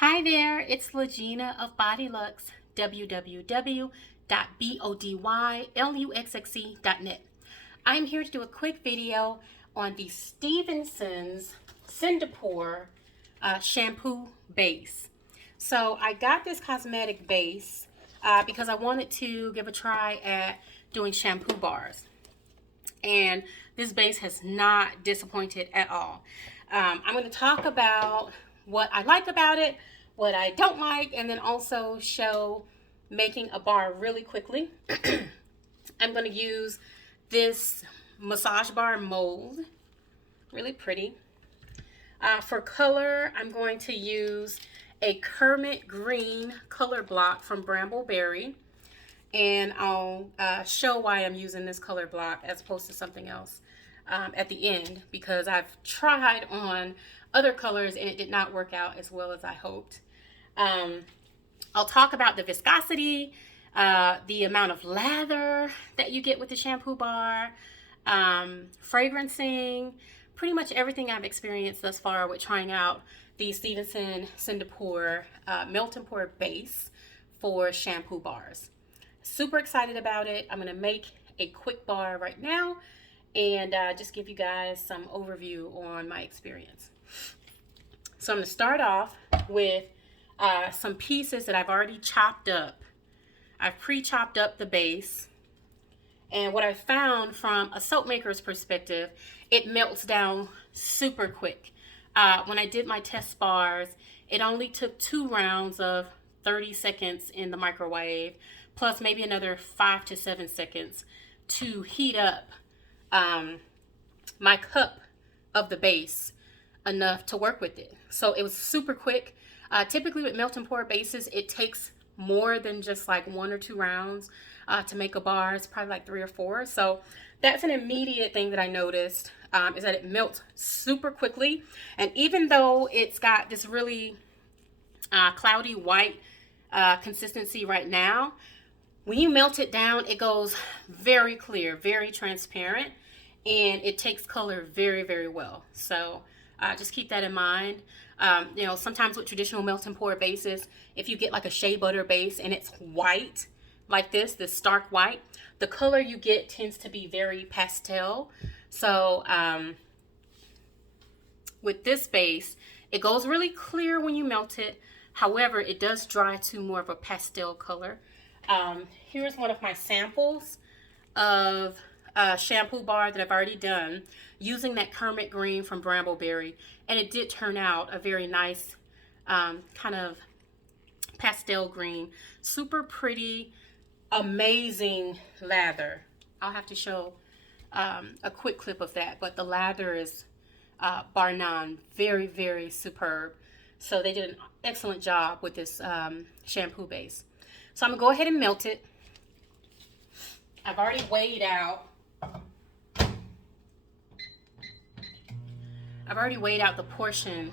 Hi there, it's Legina of Bodylux, www.bodyluxxe.net. I'm here to do a quick video on the Stephenson's syndopour shampoo base. So I got this cosmetic base because I wanted to give a try at doing shampoo bars. And this base has not disappointed at all. I'm going to talk about what I like about it, what I don't like, and then also show making a bar really quickly. I'm going to use this massage bar mold, really pretty. For color, I'm going to use a Kermit Green color block from Brambleberry. And I'll show why I'm using this color block as opposed to something else at the end, because I've tried on other colors and it did not work out as well as I hoped. I'll talk about the viscosity, the amount of lather that you get with the shampoo bar, fragrancing, pretty much everything I've experienced thus far with trying out the Stephenson syndopour melt and pour base for shampoo bars. Super excited about it. I'm going to make a quick bar right now and just give you guys some overview on my experience. So I'm going to start off with some pieces that I've already chopped up. I've pre-chopped up the base, and what I found from a soap maker's perspective, it melts down super quick. When I did my test bars, it only took 2 rounds of 30 seconds in the microwave, plus maybe another 5 to 7 seconds to heat up my cup of the base enough to work with it. So it was super quick. Typically with melt and pour bases, it takes more than just like 1 or 2 rounds to make a bar. It's probably like 3 or 4. So that's an immediate thing that I noticed, is that it melts super quickly. And even though it's got this really cloudy white consistency right now, when you melt it down, it goes very clear, very transparent, and it takes color very, very well. So just keep that in mind. Sometimes with traditional melt and pour bases, if you get like a shea butter base and it's white like this stark white, the color you get tends to be very pastel. So with this base, it goes really clear when you melt it. However, it does dry to more of a pastel color. Here's one of my samples of a shampoo bar that I've already done using that Kermit Green from Brambleberry, and it did turn out a very nice kind of pastel green. Super pretty, amazing lather. I'll have to show a quick clip of that, but the lather is bar none, very, very superb. So they did an excellent job with this shampoo base. So I'm gonna go ahead and melt it. I've already weighed out. The portion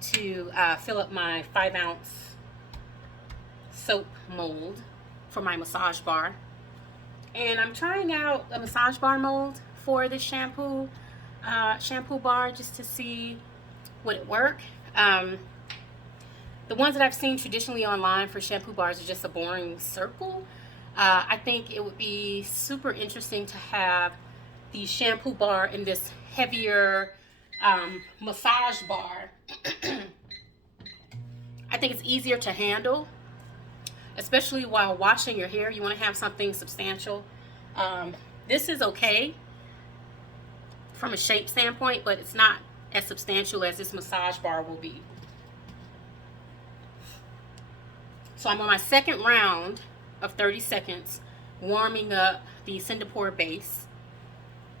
to fill up my 5-ounce soap mold for my massage bar. And I'm trying out a massage bar mold for this shampoo bar just to see would it work. The ones that I've seen traditionally online for shampoo bars are just a boring circle. I think it would be super interesting to have the shampoo bar in this heavier massage bar. I think it's easier to handle, especially while washing your hair. You want to have something substantial. This is okay from a shape standpoint, but it's not as substantial as this massage bar will be. So I'm on my second round of 30 seconds warming up the syndopour base,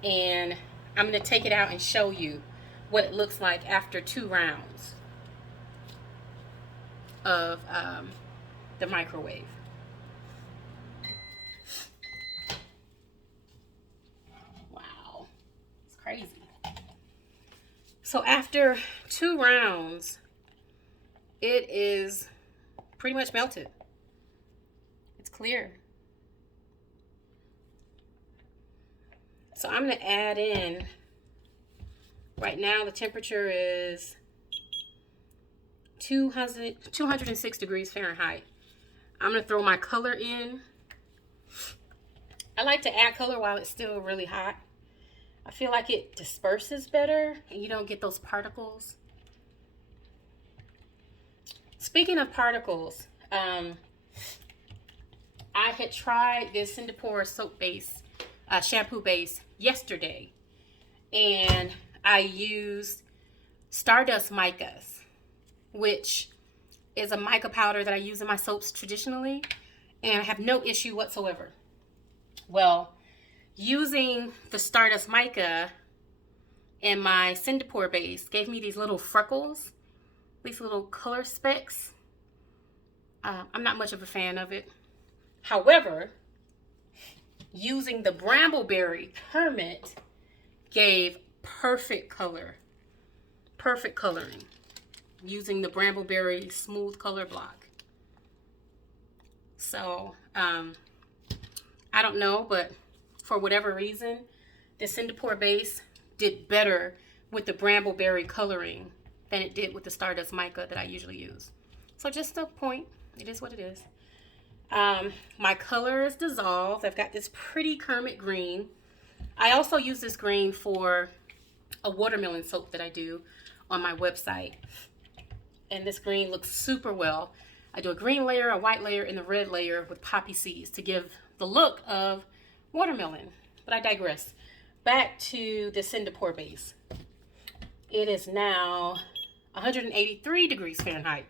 and I'm going to take it out and show you what it looks like after 2 rounds of the microwave. Wow, it's crazy. So after 2 rounds, it is pretty much melted. It's clear. So I'm going to add in, right now the temperature is 206 degrees Fahrenheit. I'm going to throw my color in. I like to add color while it's still really hot. I feel like it disperses better and you don't get those particles. Speaking of particles, I had tried this syndopour soap base, shampoo base yesterday, and I used Stardust Micas, which is a mica powder that I use in my soaps traditionally, and I have no issue whatsoever. Well, using the Stardust Mica in my syndopour base gave me these little freckles, these little color specks. I'm not much of a fan of it. However, using the Brambleberry Kermit gave perfect color, perfect coloring, using the Brambleberry Smooth Color Block. So, I don't know, but for whatever reason, the syndopour base did better with the Brambleberry coloring than it did with the Stardust Mica that I usually use. So just a point, it is what it is. My color is dissolved. I've got this pretty Kermit green. I also use this green for a watermelon soap that I do on my website. And this green looks super well. I do a green layer, a white layer, and a red layer with poppy seeds to give the look of watermelon. But I digress. Back to the syndopour base. It is now 183 degrees Fahrenheit.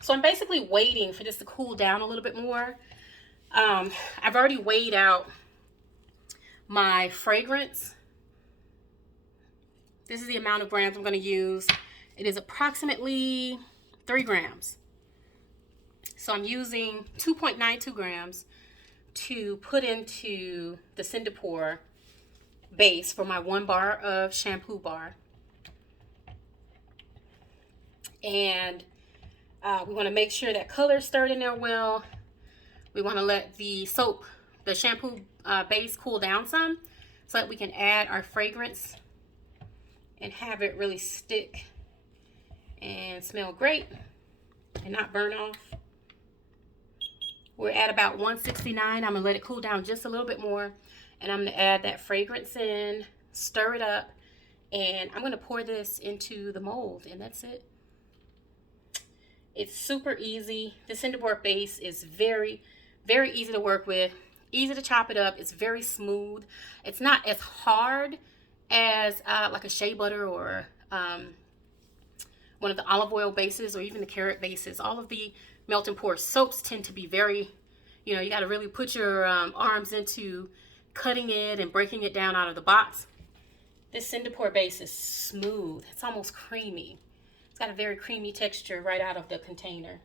So I'm basically waiting for this to cool down a little bit more. I've already weighed out my fragrance. This is the amount of grams I'm going to use. It is approximately 3 grams. So I'm using 2.92 grams to put into the syndopour base for my 1 bar of shampoo bar. And we want to make sure that color stirred in there well. We want to let the soap, the shampoo base cool down some so that we can add our fragrance and have it really stick and smell great and not burn off. We're at about 169. I'm going to let it cool down just a little bit more, and I'm going to add that fragrance in, stir it up, and I'm going to pour this into the mold, and that's it. It's super easy. The syndopour base is very, very easy to work with, easy to chop it up. It's very smooth. It's not as hard as like a shea butter or one of the olive oil bases or even the carrot bases. All of the melt and pour soaps tend to be very, you know, you got to really put your arms into cutting it and breaking it down out of the box. This syndopour base is smooth. It's almost creamy. It's got a very creamy texture right out of the container.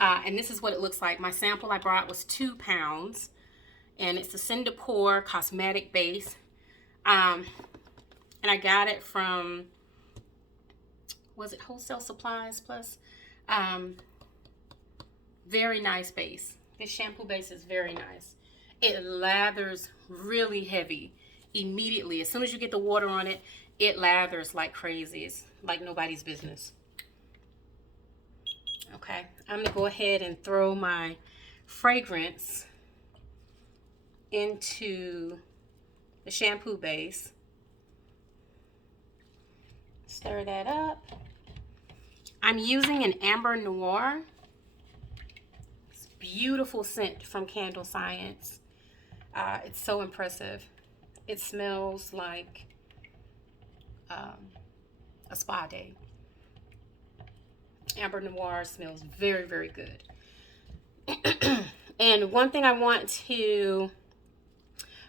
And this is what it looks like. My sample I brought was 2 pounds, and it's a syndopour cosmetic base. And I got it from, was it Wholesale Supplies Plus? Very nice base. This shampoo base is very nice. It lathers really heavy immediately. As soon as you get the water on it, it lathers like crazy. It's like nobody's business. Okay, I'm going to go ahead and throw my fragrance into the shampoo base. Stir that up. I'm using an Amber Noir. It's a beautiful scent from Candle Science. It's so impressive. It smells like a spa day. Amber Noir smells very, very good. And one thing I want to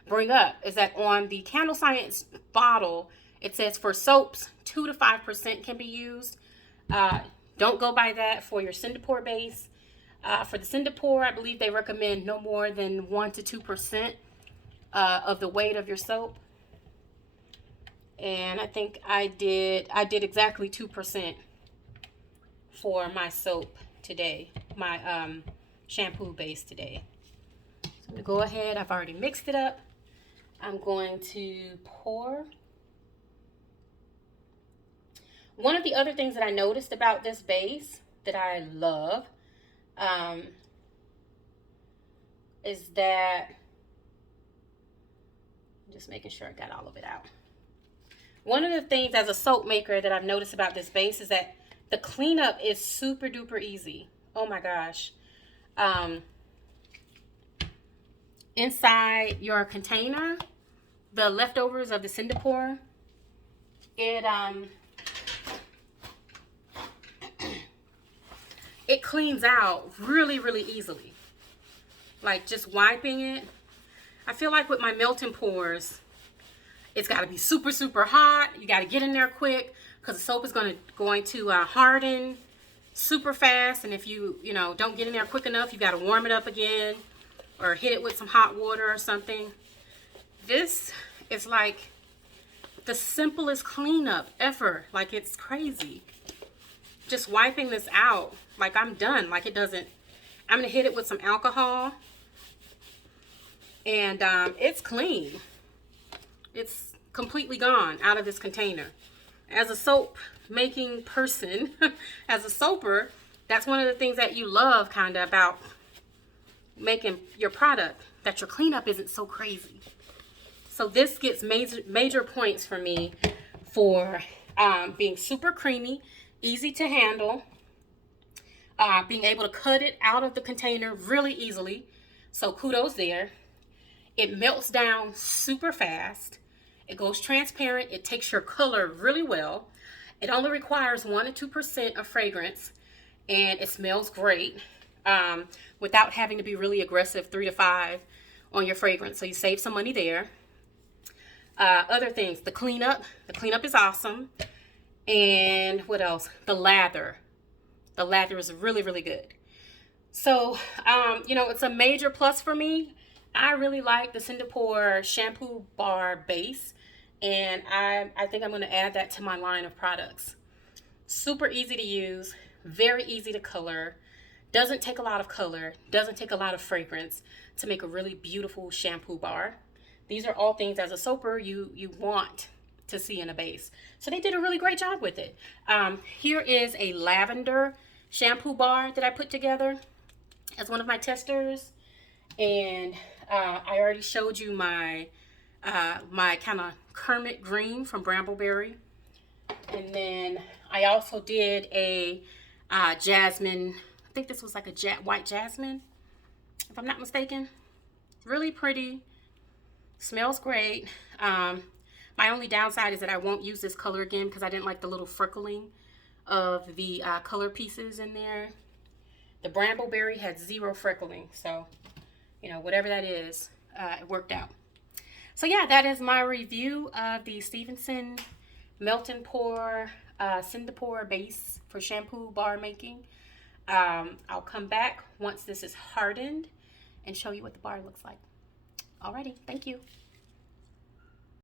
bring up is that on the Candle Science bottle, it says for soaps, 2 to 5% can be used. Don't go by that for your syndopour base. For the syndopour, I believe they recommend no more than 1 to 2% of the weight of your soap. And I think I did exactly 2% for my soap today, my shampoo base today. So I'm going to go ahead. I've already mixed it up. I'm going to pour. One of the other things that I noticed about this base that I love is that, I'm just making sure I got all of it out. One of the things as a soap maker that I've noticed about this base is that the cleanup is super duper easy. Oh my gosh. Inside your container, the leftovers of the syndopour, it cleans out really, really easily. Like just wiping it. I feel like with my melting pours, it's got to be super, super hot. You got to get in there quick because the soap is going to harden super fast. And if you don't get in there quick enough, you got to warm it up again or hit it with some hot water or something. This is like the simplest cleanup ever. Like, it's crazy. Just wiping this out, like I'm done. Like, it doesn't, I'm going to hit it with some alcohol and it's clean. It's completely gone out of this container. As a soap making person, as a soaper, that's one of the things that you love kind of about making your product, that your cleanup isn't so crazy. So this gets major points for me for being super creamy, easy to handle, being able to cut it out of the container really easily. So kudos there. It melts down super fast. It goes transparent. It takes your color really well. It only requires 1 to 2% of fragrance, and it smells great without having to be really aggressive, 3 to 5 on your fragrance. So you save some money there. Other things, the cleanup is awesome. And what else? The lather is really, really good. So, it's a major plus for me. I really like the syndopour shampoo bar base, and I think I'm going to add that to my line of products. Super easy to use, very easy to color, doesn't take a lot of color, doesn't take a lot of fragrance to make a really beautiful shampoo bar. These are all things as a soaper you want to see in a base. So they did a really great job with it. Here is a lavender shampoo bar that I put together as one of my testers. And I already showed you my my kind of Kermit green from Brambleberry. And then I also did a jasmine. I think this was like a white jasmine, if I'm not mistaken. Really pretty. Smells great. My only downside is that I won't use this color again because I didn't like the little freckling of the color pieces in there. The Brambleberry had 0 freckling, so whatever that is, it worked out. So yeah, that is my review of the Stephenson Melt and Pour syndopour base for shampoo bar making. I'll come back once this is hardened and show you what the bar looks like. Alrighty, thank you.